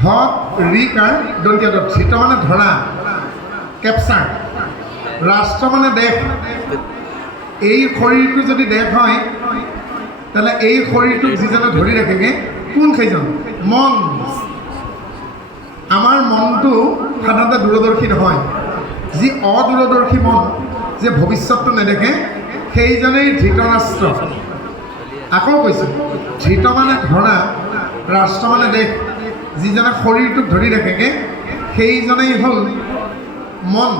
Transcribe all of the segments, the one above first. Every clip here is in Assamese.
ধত ৰিকাৰ দন্তীয় দত ধৃত মানে ধৰা কেপচাৰ ৰাষ্ট্ৰ মানে দেশ এই শৰীৰটো যদি দেশ হয় তাহলে এই শৰীৰটোক যিজনে ধৰি ৰাখেগে কোন সেইজন মন আমাৰ মনটো সাধাৰণতে দূৰদৰ্শী নহয় যি অদূৰদৰ্শী মন যে ভৱিষ্যতটো নেদেখে সেইজনেই ধৃতৰাষ্ট্ৰ আকৌ কৈছোঁ ধৃত মানে ধৰা ৰাষ্ট্ৰ মানে দেশ যিজনে শৰীৰটোক ধৰি ৰাখেগে সেইজনেই হ'ল মন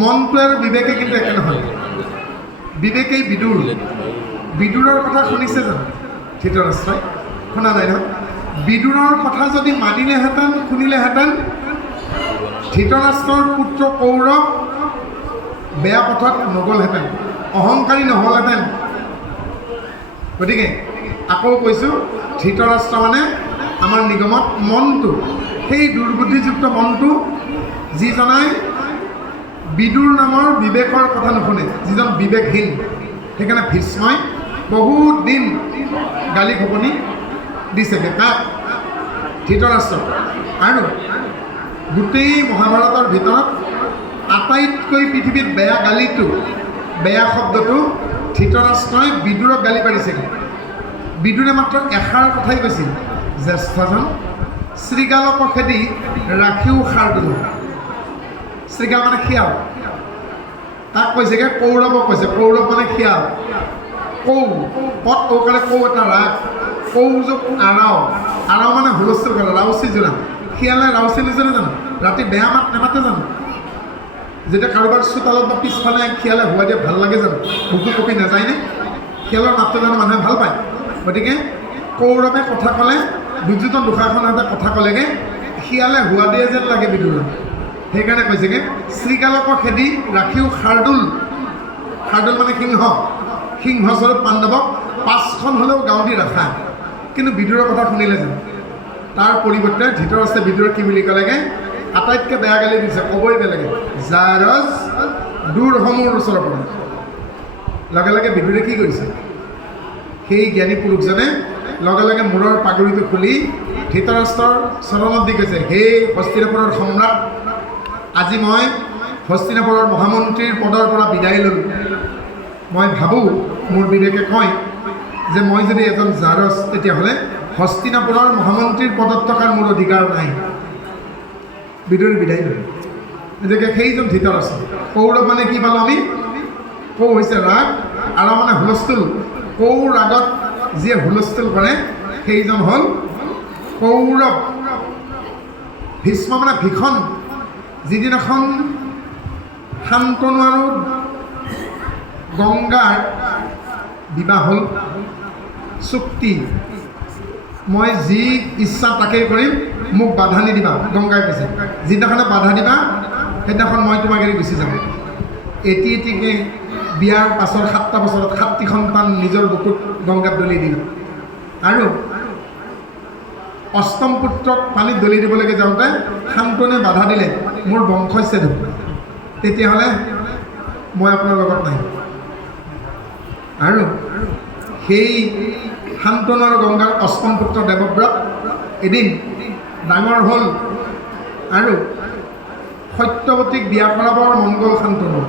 মনটো আৰু বিবেকে কিন্তু একে নহয় বিবেকেই বিদুৰ বিদুৰৰ কথা শুনিছে জানো ধৃতৰাষ্ট্ৰই শুনা নাই নহয় বিদুৰৰ কথা যদি মানিলেহেঁতেন শুনিলেহেঁতেন ধৃতৰাষ্ট্ৰৰ পুত্ৰ কৌৰৱ বেয়া পথত নগ'লহেঁতেন অহংকাৰী নহ'লহেঁতেন গতিকে আকৌ কৈছোঁ ধৃতৰাষ্ট্ৰ মানে আমাৰ নিগমত মনটো সেই দুৰ্বুদ্ধিযুক্ত মনটো যিজনাই বিদুৰ নামৰ বিবেকৰ কথা নুশুনে যিজন বিবেকহীন সেইকাৰণে ভীষ্মই বহুত দিন গালি খপনি দিছেগৈ কাক ধৃতৰাষ্ট্ৰ আৰু গোটেই মহাভাৰতৰ ভিতৰত আটাইতকৈ পৃথিৱীত বেয়া গালিটো বেয়া শব্দটো ধৃতৰাষ্ট্ৰই বিদুৰক গালি পাৰিছেগৈ বিদুৰে মাত্ৰ এষাৰ কথাই কৈছিল জ্যেষ্ঠজন শৃগালক খেদি ৰাখিও সাৰ দিলোঁ শৃগাল মানে শিয়াল তাক কৈছেগৈ কৌৰৱক কৈছে কৌৰৱ মানে শিয়াল কৌ পথ কৌকাৰে কৌ এটা ৰাগ কৌ যোগ আৰাও আৰাও মানে হুলস্থুল কৰে ৰাউচি জোৰা শিয়ালে ৰাউচি নিজনে জানো ৰাতি বেয়া মাত নেমাতে জানো যেতিয়া কাৰোবাৰ চোতালত বা পিছফালে শিয়ালে হোৱা দিয়ে ভাল লাগে জানো বুকু কপি নাযায়নে শিয়ালৰ মাতটো জানো মানুহে ভাল পায় গতিকে কৌৰৱে কথা ক'লে দুৰ্যোধন দুষাৰখনতে কথা ক'লেগৈ শিয়ালে হোৱা দিয়ে যেন লাগে বিদুৰক সেইকাৰণে কৈছেগৈ শৃগালক খেদি ৰাখিও শাৰ্দুল শাৰ্দুল মানে সিংহস্বৰূপ পাণ্ডৱক 5খন হ'লেও গাঁও দি ৰাখা কিন্তু বিদুৰৰ কথা শুনিলে জানো তাৰ পৰিৱৰ্তে ধৃতৰাষ্ট্ৰে বিদুৰক কি বুলি ক'লেগৈ আটাইতকৈ বেয়া গালি দিছে ক'বই বেলেগে জাৰজ দূৰ সমূহৰ ওচৰৰ পৰা লগে লগে বিদুৰে কি কৰিছে সেই জ্ঞানী পুৰুষজনে লগে লগে মূৰৰ পাগুৰিটো খুলি ধৃতৰাষ্ট্ৰৰ চৰণত দি কৈছে হে হস্তিনাপুৰৰ সম্ৰাট আজি মই হস্তিনাপুৰৰ মহামন্ত্ৰীৰ পদৰ পৰা বিদায় ল'লোঁ মই ভাবোঁ মোৰ বিবেকে কয় যে মই যদি এজন জাৰজ তেতিয়াহ'লে হস্তিনাপুৰৰ মহামন্ত্ৰীৰ পদত থকাৰ মোৰ অধিকাৰ নাই বিদুৰে বিদায় ল'লোঁ গতিকে সেইজন ধৃতৰাষ্ট্ৰ কৌৰৱ মানে কি পালোঁ আমি কৌ হৈছে ৰাগ আৰু মানে হুলস্থুল কৌ ৰাগত যিয়ে হুলস্থুল কৰে সেইজন হ'ল কৌৰৱ ভীষ্ম মানে ভীষণ যিদিনাখন শান্তনু আৰু গংগাৰ বিবাহ হ'ল চুক্তি মই যি ইচ্ছা তাকেই কৰিম মোক বাধা নিদিবা গংগাই কৈছে যিদিনাখনে বাধা দিবা সেইদিনাখন মই তোমাক এৰি গুচি যাম এটিকৈ বিয়াৰ পাছৰ 7টা বছৰত 7টি সন্তান নিজৰ বুকুত গংগাত দলি দিলোঁ আৰু অষ্টম পুত্ৰক পানীত দলি দিবলৈকে যাওঁতে শান্তনুৱে বাধা দিলে মোৰ বংশচ্ছেদ হ'ব তেতিয়াহ'লে মই আপোনাৰ লগত নাই আৰু সেই শান্তনু আৰু গংগাৰ অষ্টম পুত্ৰ দেৱব্ৰত এদিন ডাঙৰ হ'ল আৰু সত্যৱতীক বিয়া কৰাবৰ মন গ'ল শান্তনু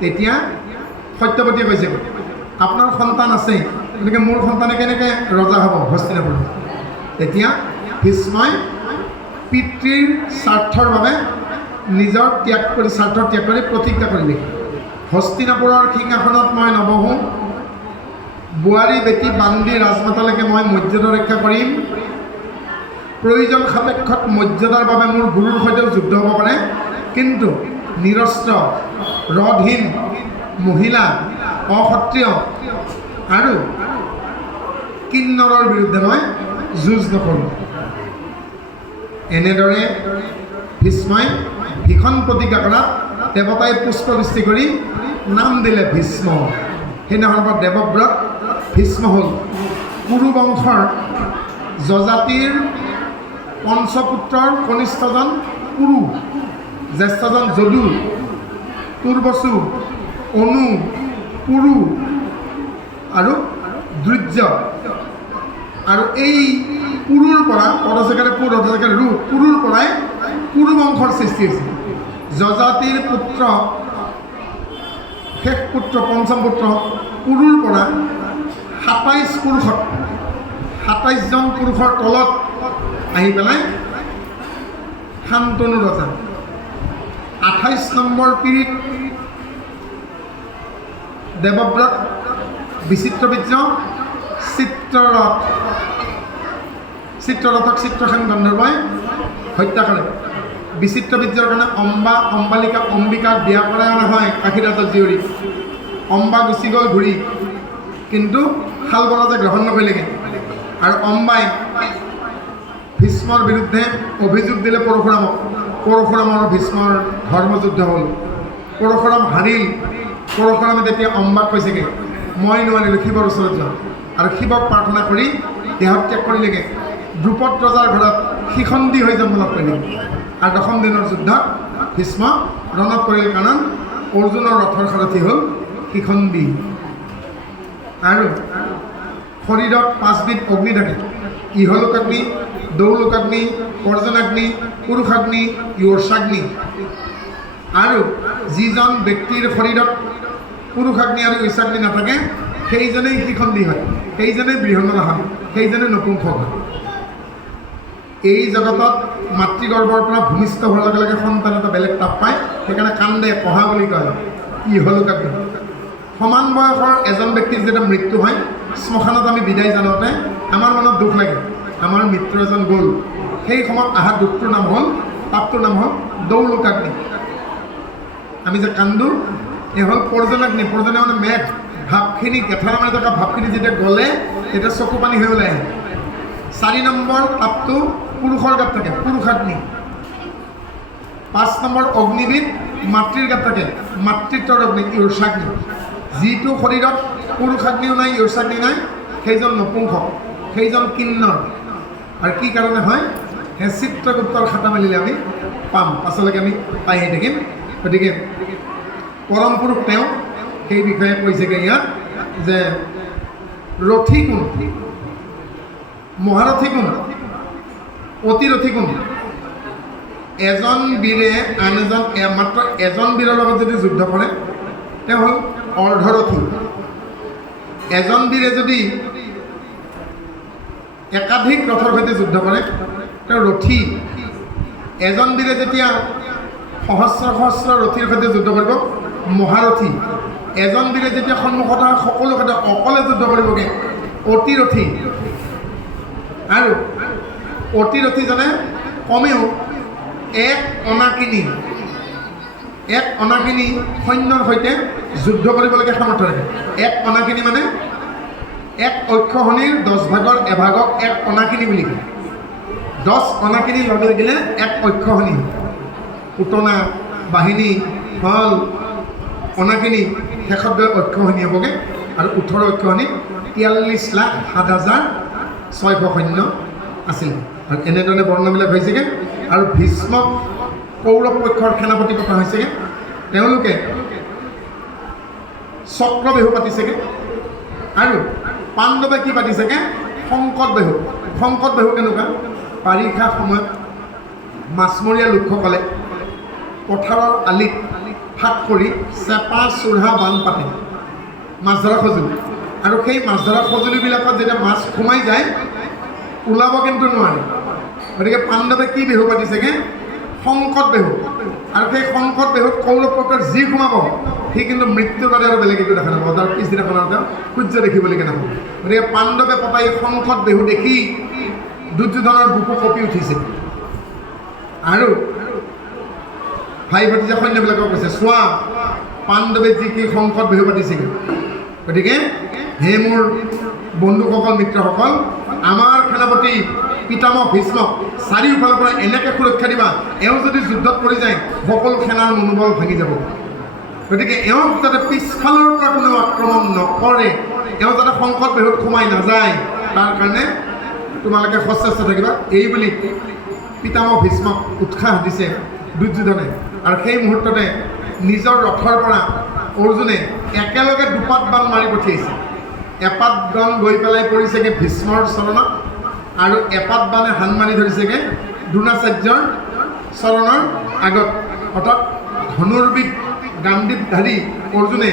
তেতিয়া সত্যৱতীয়ে কৈছে আপোনাৰ সন্তান আছে গতিকে মোৰ সন্তানে কেনেকৈ ৰজা হ'ব হস্তিনাপুৰত তেতিয়া ভীষ্মই পিতৃৰ স্বাৰ্থৰ বাবে নিজৰ স্বাৰ্থ ত্যাগ কৰি প্ৰতিজ্ঞা কৰিলে হস্তিনাপুৰৰ সিংহাসনত মই নবহোঁ বোৱাৰী বেটী বান্ধি ৰাজমাতালৈকে মই মৰ্যাদা ৰক্ষা কৰিম প্ৰয়োজন সাপেক্ষত মৰ্যাদাৰ বাবে মোৰ গুৰুৰ সৈতেও যুদ্ধ হ'ব পাৰে কিন্তু নিৰস্ত্ৰ ৰথহীন মহিলা অসত্ৰিয় আৰু কিন্নৰৰ বিৰুদ্ধে মই যুঁজ নকৰোঁ এনেদৰে ভীষ্মই ভীষণ প্ৰতিজ্ঞা কৰাত দেৱতাই পুষ্পবৃষ্টি কৰি নাম দিলে ভীষ্ম সেইদিনাখনৰ পৰা দেৱব্ৰত ভীষ্ম হ'ল কুৰু বংশৰ যজাতিৰ পঞ্চপুত্ৰৰ কনিষ্ঠজন কুৰু জ্যেষ্ঠজন যদু তুৰ্বসু অনু পুৰু আৰু দ্ৰুৰ্য আৰু এই পুৰুৰ পৰা পদজেগাৰে পুৰ অধজেগাৰে পুৰুষৰ সৃষ্টি হৈছিল। যজাতিৰ পুত্ৰ শেষ পুত্ৰ পঞ্চম পুত্ৰ পুৰুৰ পৰা 27জন পুৰুষৰ তলত আহি পেলাই শান্তনু ৰজা। 28 নম্বৰ পিৰিত দেৱব্ৰত বিচিত্ৰবীৰ্য চিত্ৰৰথক চিত্ৰসেন গন্ধৰ্বই হত্যা কৰে। বিচিত্ৰবীৰ্যৰ কাৰণে অম্বিকাক বিয়া কৰাই অনা হয় কাশীৰাজৰ জীয়ৰী। অম্বা গুচি গ'ল ঘূৰি, কিন্তু শালবৰাজে গ্ৰহণ নকৰিলেগৈ। আৰু অম্বাই ভীষ্মৰ বিৰুদ্ধে অভিযোগ দিলে পৰশুৰামক। পৰশুৰাম আৰু ভীষ্মৰ ধৰ্মযুদ্ধ হ'ল। পৰশুৰাম হাৰিল। পৰশুৰামে তেতিয়া অম্বাক কৈছেগৈ, মই নোৱাৰিলোঁ, শিৱৰ ওচৰত যাওঁ। আৰু শিৱক প্ৰাৰ্থনা কৰি দেহত্যাগ কৰিলেগৈ। দ্ৰুপদ ৰজাৰ ঘৰত শিখণ্ডী হৈ জন্ম লাভ কৰিলে। আৰু 10ম দিনৰ যুদ্ধত ভীষ্ম ৰণত পৰিল, কাৰণ অৰ্জুনৰ ৰথৰ সাৰথি হ'ল শিখণ্ডী। আৰু শৰীৰত 5বিধ অগ্নি থাকে। ইহলোকাগ্নি, দৌলোকাগ্নি, পৰ্জনাগ্নি, পুৰুষাগ্নি, য়ৰ্ষাগ্নি। আৰু যিজন ব্যক্তিৰ শৰীৰত পুৰুষাগ্নি আৰু য়ৰ্ষাগ্নি নাথাকে সেইজনেই শিখণ্ডী হয়, সেইজনেই বৃহন্নলা হয়, সেইজনে নপুংসক হয়। এই জগতত মাতৃগৰ্ভৰ পৰা ভূমিষ্ঠ হোৱাৰ লগে লগে সন্তান এটা বেলেগ তাপ পায়, সেইকাৰণে কান্দে, পঢ়া বুলি কয়। ইহলোকাগ্নি। সমান বয়সৰ এজন ব্যক্তিৰ যেতিয়া মৃত্যু হয়, শ্মশানত আমি বিদায় জানতে আমাৰ মনত দুখ লাগে, আমাৰ মিত্ৰ এজন গ'ল। সেই সময়ত অহা দুখটোৰ নাম হ'ল, তাপটোৰ নাম হ'ল দৌলোকাগ্নি। আমি যে কান্দো, এই হ'ল পৰ্জনাগ্নি। পৰ্জনা মানে মেঘ, ভাৱখিনি গেঠাৰ মাৰি থকা ভাৱখিনি যেতিয়া গ'লে তেতিয়া চকু পানী হৈ ওলাই আহে। 4 নম্বৰ তাপটো পুৰুষৰ গাত থাকে, পুৰুষাগ্নি। 5 নম্বৰ অগ্নিবিধ মাতৃৰ গাত থাকে, মাতৃত্বৰ অগ্নি, য়ৰ্ষাগ্নি। যিটো শৰীৰত পুৰুষাগ্নিও নাই, য়ৰ্ষাগ্নি নাই, সেইজন নপুংসক, সেইজন কিন্নৰ। আৰু কি কাৰণে হয়, সেই চিত্ৰগুপ্তৰ খাতা মেলিলে আমি পাম, পাছলৈকে আমি পাই আহি থাকিম। গতিকে পৰম পুৰুষ তেওঁ সেই বিষয়ে কৈছেগৈ ইয়াত যে ৰথী কোন, মহাৰথী কোন, অতিৰথী কোন। এজন বীৰে আন মাত্ৰ এজন বীৰৰ লগত যদি যুদ্ধ কৰে তেওঁ হ'ল অৰ্ধৰথী। এজন বীৰে যদি একাধিক ৰথৰ সৈতে যুদ্ধ কৰে তেওঁ ৰথী। এজন বীৰে যেতিয়া সহস্ৰ ৰথীৰ সৈতে যুদ্ধ কৰিব মহাৰথী। এজন বীৰে যেতিয়া সন্মুখত সকলো সৈতে অকলে যুদ্ধ কৰিবগৈ অতিৰথী। আৰু অতিৰথীজনে কমেও এক অনাকিনি সৈন্যৰ সৈতে যুদ্ধ কৰিবলৈকে সামৰ্থ ৰাখে। এক অনাকিনি মানে এক অক্ষশনিৰ 10 ভাগৰ এভাগক এক অনাকিনি বুলি কয়। 10 অনাকিনি লগে লাগিলে এক অক্ষশনি। পুতনা বাহিনী ফল অনাকিনি শেষত গৈ অক্ষশনি হ'বগৈ। আৰু 18 অক্ষশনি 43,07,600 সৈন্য আছিল। আৰু এনেধৰণে বৰ্ণবিলাক হৈছেগৈ। আৰু ভীষ্মক কৌৰৱ পক্ষৰ সেনাপতি পতা হৈছেগৈ। তেওঁলোকে চক্ৰবেহু পাতিছেগৈ। আৰু পাণ্ডৱে কি পাতিছেগৈ, সংকট বেহু। সংকট বেহু কেনেকুৱা, বাৰিষা সময়ত মাছমৰীয়া লোকসকলে পথাৰৰ আলিত ফাঁক কৰি চেপা চোৰহা বান্ধ পাতে, মাছ ধৰা সঁজুলি। আৰু সেই মাছ ধৰা সঁজুলিবিলাকত যেতিয়া মাছ সোমাই যায় ওলাব কিন্তু নোৱাৰে। গতিকে পাণ্ডৱে কি বিহু পাতিছেগৈ, সংকট বিহু। আৰু সেই সংকট বিহুত কৌৰৱ পক্ষৰ যি সোমাব সি কিন্তু মৃত্যুৰ বাদে আৰু বেলেগ একো দেখা নাপাব। তাৰ পিছদিনাখন আৰু তেওঁ সূৰ্য দেখিবলৈকে নাপাব। গতিকে পাণ্ডৱে পতা এই সংকট বিহু দেখি দুৰ্যোধনৰ বুকু কঁপি উঠিছে। আৰু ভাই ভতিজা সৈন্যবিলাকক কৈছে, চোৱা পাণ্ডৱে যি কি সংকট বিহু পাতিছেগৈ। গতিকে হে মোৰ বন্ধুসকল, মিত্ৰসকল, আমাৰ সেনাপতি পিতামহ ভীষ্মক চাৰিওফালৰ পৰা এনেকৈ সুৰক্ষা দিবা, এওঁ যদি যুদ্ধত পৰি যায় সকলো সেনাৰ মনোবল ভাঙি যাব। গতিকে এওঁক যাতে পিছফালৰ পৰা কোনেও আক্ৰমণ নকৰে, এওঁ যাতে সংকট বিহুত সোমাই নাযায়, তাৰ কাৰণে তোমালোকে সচেষ্ট থাকিবা। এই বুলি পিতামহ ভীষ্মক উৎসাহ দিছে দুৰ্যোধনে। আৰু সেই মুহূৰ্ততে নিজৰ ৰথৰ পৰা অৰ্জুনে একেলগে দুপাত বাণ মাৰি পঠিয়াইছে। এপাত বাণ গৈ পেলাই পৰিছেগৈ ভীষ্মৰ চৰণত, আৰু এপাত বাণে হান মাৰি ধৰিছেগৈ দ্ৰোণাচাৰ্যৰ চৰণৰ আগত অৰ্থাৎ ধনুৰ্বিদ গাণ্ডীৱধাৰী অৰ্জুনে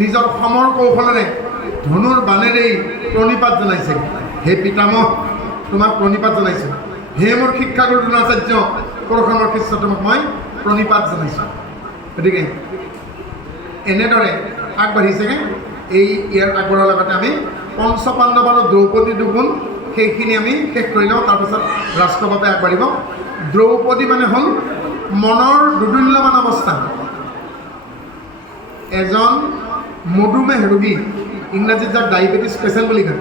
নিজৰ সমৰ কৌশলেৰে ধনুৰ বাণেৰেই প্ৰণিপাত জনাইছে। হে পিতামহ, তোমাক প্ৰণিপাত জনাইছোঁ। হে মোৰ শিক্ষাগুৰু দ্ৰোণাচাৰ্য, পৰশুৰামৰ শিষ্য, তোমাক মই প্ৰণিপাত জনাইছোঁ। গতিকে এনেদৰে আগবাঢ়িছেগৈ। ইয়াৰ আগবঢ়াৰ লগতে আমি পঞ্চপাণ্ডৱ আৰু দ্ৰৌপদী দুগুণ সেইখিনি আমি শেষ কৰি লওঁ। তাৰপিছত ৰাষ্ট্ৰভাৱে আগবাঢ়িব। দ্ৰৌপদী মানে হ'ল মনৰ দুদুল্যমান অৱস্থা। এজন মধুমেহ ৰোগী, ইংৰাজীত যাক ডায়েবেটিছ পেচেণ্ট বুলি কয়,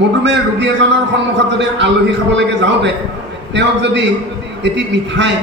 মধুমেহ ৰোগী এজনৰ সন্মুখত যদি আলহী খাবলৈকে যাওঁতে তেওঁক যদি এটি মিঠাই